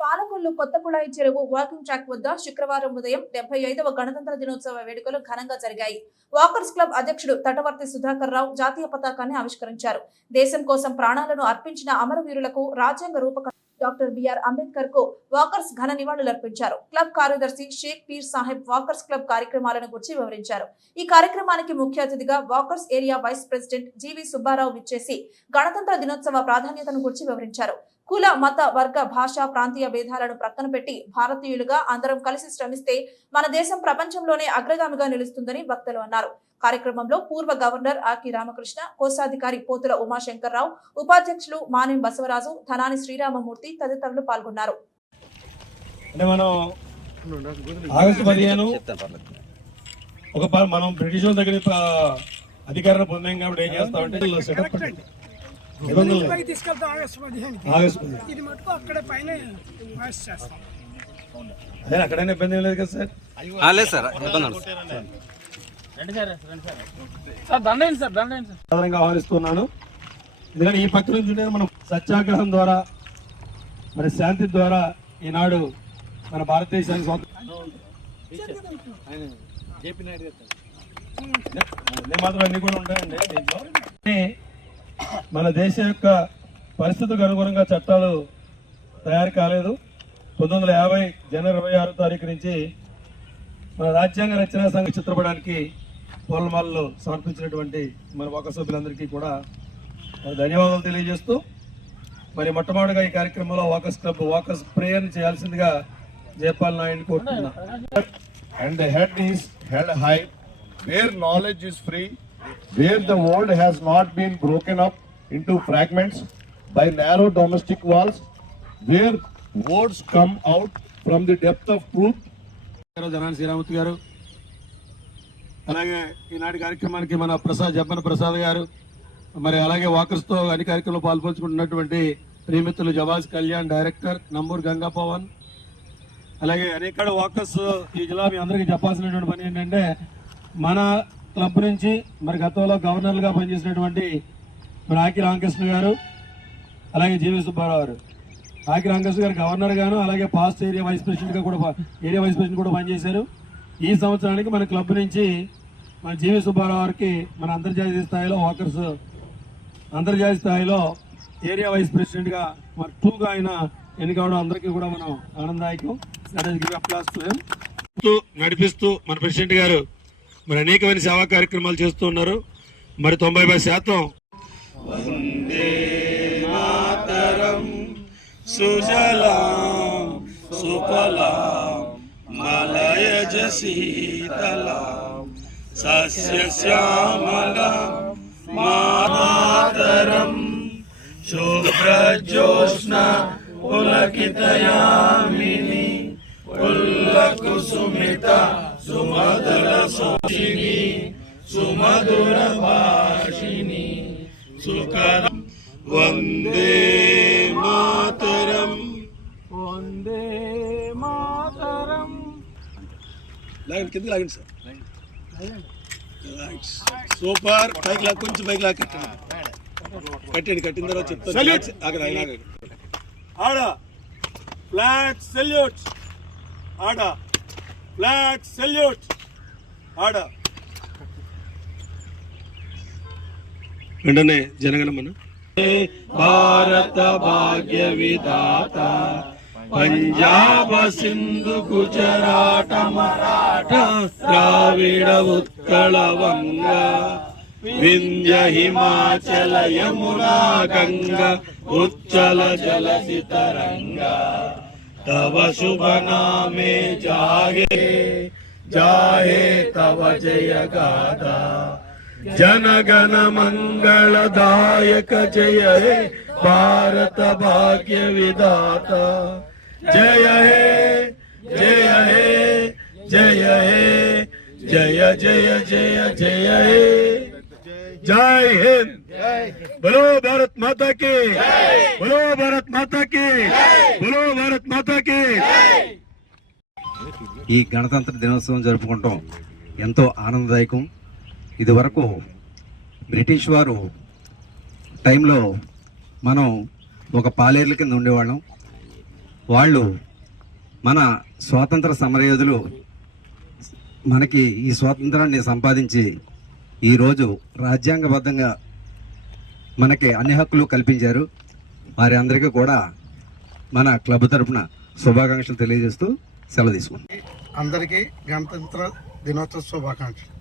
పాలకొల్లు కొత్తకుళాయి చెరువు walking track వద్ద శుక్రవారం ఉదయం డెబ్బై ఐదవ గణతంత్ర దినోత్సవ వేడుకలు ఘనంగా జరిగాయి. వాకర్స్ క్లబ్ అధ్యక్షుడు తటవర్తి సుధాకర్ రావు జాతీయ పతాకాన్ని ఆవిష్కరించారు. దేశం కోసం ప్రాణాలను అర్పించిన అమరవీరులకు రాజ్యాంగ రూపక డాక్టర్ బిఆర్ అంబేద్కర్కు వాకర్స్ ఘన నివాళులర్పించారు. క్లబ్ కార్యదర్శి షేక్ పీర్ సాహెబ్ వాకర్స్ క్లబ్ కార్యక్రమాలను గురించి వివరించారు. ఈ కార్యక్రమానికి ముఖ్య అతిథిగా walkers area vice president G V Subbarao విచ్చేసి గణతంత్ర దినోత్సవ ప్రాధాన్యతను గురించి వివరించారు. కుల మత వర్గ భాష ప్రాంతీయ భేదాలను ప్రక్కన పెట్టి భారతీయులుగా అందరం కలిసి శ్రమిస్తే మన దేశం ప్రపంచంలోనే అగ్రగామిగా నిలుస్తుందని వక్తలు అన్నారు. కార్యక్రమంలో పూర్వ గవర్నర్ ఆకి రామకృష్ణ కోశాధికారి పోతుల ఉమాశంకర్రావు ఉపాధ్యక్షులు మానేం బసవరాజు ధనాని శ్రీరామమూర్తి తదితరులు పాల్గొన్నారు. ఒక మనం బ్రిటిష్ దగ్గర అధికారాన్ని పొందాం కాబట్టి ఏం చేస్తామంటే. నిబంధనలు పైకి తీసుకెళ్తాం ఆగస్టు పదిహేనుకి. ఆగస్టు పదిహేను. ఇది మటుకు అక్కడ పైన వాయిస్ చేస్తాం. అదే అక్కడైనా ఇబ్బంది లేదు కదా సార్? లేదు సార్ సాధారణంగా ఆహ్వానిస్తున్నాను. ఎందుకంటే ఈ పక్క నుంచి మనం సత్యాగ్రహం ద్వారా మరి శాంతి ద్వారా ఈనాడు మన భారతదేశానికి స్వాతంత్రం నేను మాత్రం అన్ని కూడా ఉంటాయండి దీంట్లో. మన దేశం యొక్క పరిస్థితులకు అనుగుణంగా చట్టాలు తయారు కాలేదు. పంతొమ్మిది వందల యాభై జనవరి ఇరవై ఆరో తారీఖు నుంచి మన రాజ్యాంగ రచనా సంఘ చిత్రపటానికి పూలమాలలు సమర్పించినటువంటి మన ఒక సభ్యులందరికీ కూడా ధన్యవాదాలు తెలియజేస్తూ మరి మొట్టమొదటిగా ఈ కార్యక్రమంలో వాకస్ క్లబ్ వాకస్ ప్రేయర్ చేయాల్సిందిగా జయపాల్ నాయుడు కోరుతున్నా and head is held high where knowledge is free where the world has not been broken up into fragments by narrow domestic walls, where words come out from the depth of truth. గారు, శ్రీరామూర్తి గారు అలాగే ఈనాటి కార్యక్రమానికి మన ప్రసాద్ జబ్బన ప్రసాద్ గారు మరి అలాగే వాకర్స్తో అన్ని కార్యక్రమంలో పాల్పంచుకుంటున్నటువంటి ప్రేమితులు జవాజ్ కళ్యాణ్ డైరెక్టర్ నంబూర్ గంగా పవన్ అలాగే అనేక వాకర్స్ ఈ జిల్లా మీ అందరికీ చెప్పాల్సినటువంటి పని ఏంటంటే మన క్లబ్ నుంచి మరి గతంలో గవర్నర్లుగా పనిచేసినటువంటి మరి ఆకి రామకృష్ణ గారు అలాగే జీవి సుబ్బారావు గారు. ఆకి రామకృష్ణ గారు గవర్నర్ గాను అలాగే పాస్ట్ ఏరియా వైస్ ప్రెసిడెంట్గా కూడా ఏరియా వైస్ ప్రెసిడెంట్ కూడా పనిచేశారు. ఈ సంవత్సరానికి మన క్లబ్ నుంచి మన జీవి సుబ్బారావు గారికి మన అంతర్జాతీయ స్థాయిలో వాకర్స్ అంతర్జాతీయ స్థాయిలో ఏరియా వైస్ ప్రెసిడెంట్గా మరి టూగా ఆయన ఎన్నికవడం అందరికీ కూడా మనం ఆనందదాయకం. నడిపిస్తూ మన ప్రెసిడెంట్ గారు మరి అనేకమైన సేవా కార్యక్రమాలు చేస్తూ ఉన్నారు. మరి తొంభై పది శాతం సస్య మాతరం శుభ్రజోష్ణ పులకితయామిని పుల్లకుసుమిత సుమధుర సోషిని సుమధుర భాషిని సుకరం వందే మాతరం వందే మాతరం లాగండి కింద లాగండి సార్. సూపర్. పైకి లాగ్ కొంచెం పైకి లాగ్ కట్టండి. కట్టండి కట్టిన తర్వాత చెప్తాను. ఆగండి. ఆడ. ఫ్లాగ్ సెల్యూట్ ఆడ. ఫ్లాగ్ సెల్యూట్ ఆడ వెంటనే జనగణమన భారత భాగ్య విధాత పంజాబ సింధు గుజరాట మరాఠ ద్రావిడ ఉత్కళ వంగ వింధ్య హిమాచల యమునా గంగ ఉచ్చల జలసి తరంగ तव शुभ नामे जागे जाहे तव जय गाथा। जनगण मंगलदायक जय हे, भारत भाग्य विदाता जय हे जय हे जय हे, जय जय जय जय हे। जय हिंद। बोलो, भारत माता के। बोलो భారత్ మాతాకి. బలో భారత్ మాతాకి. ఈ గణతంత్ర దినోత్సవం జరుపుకుంటాం. ఎంతో ఆనందదాయకం. ఇదివరకు బ్రిటిష్ వారు టైంలో మనం ఒక పాలేర్ల కింద ఉండేవాళ్ళం. వాళ్ళు మన స్వాతంత్ర సమరయోధులు మనకి ఈ స్వాతంత్రాన్ని సంపాదించి ఈరోజు రాజ్యాంగబద్ధంగా మనకి అన్ని హక్కులు కల్పించారు. వారి అందరికీ కూడా మన క్లబ్ తరపున శుభాకాంక్షలు తెలియజేస్తూ సెలవు తీసుకుంటాం అందరికీ గణతంత్ర దినోత్సవ శుభాకాంక్షలు.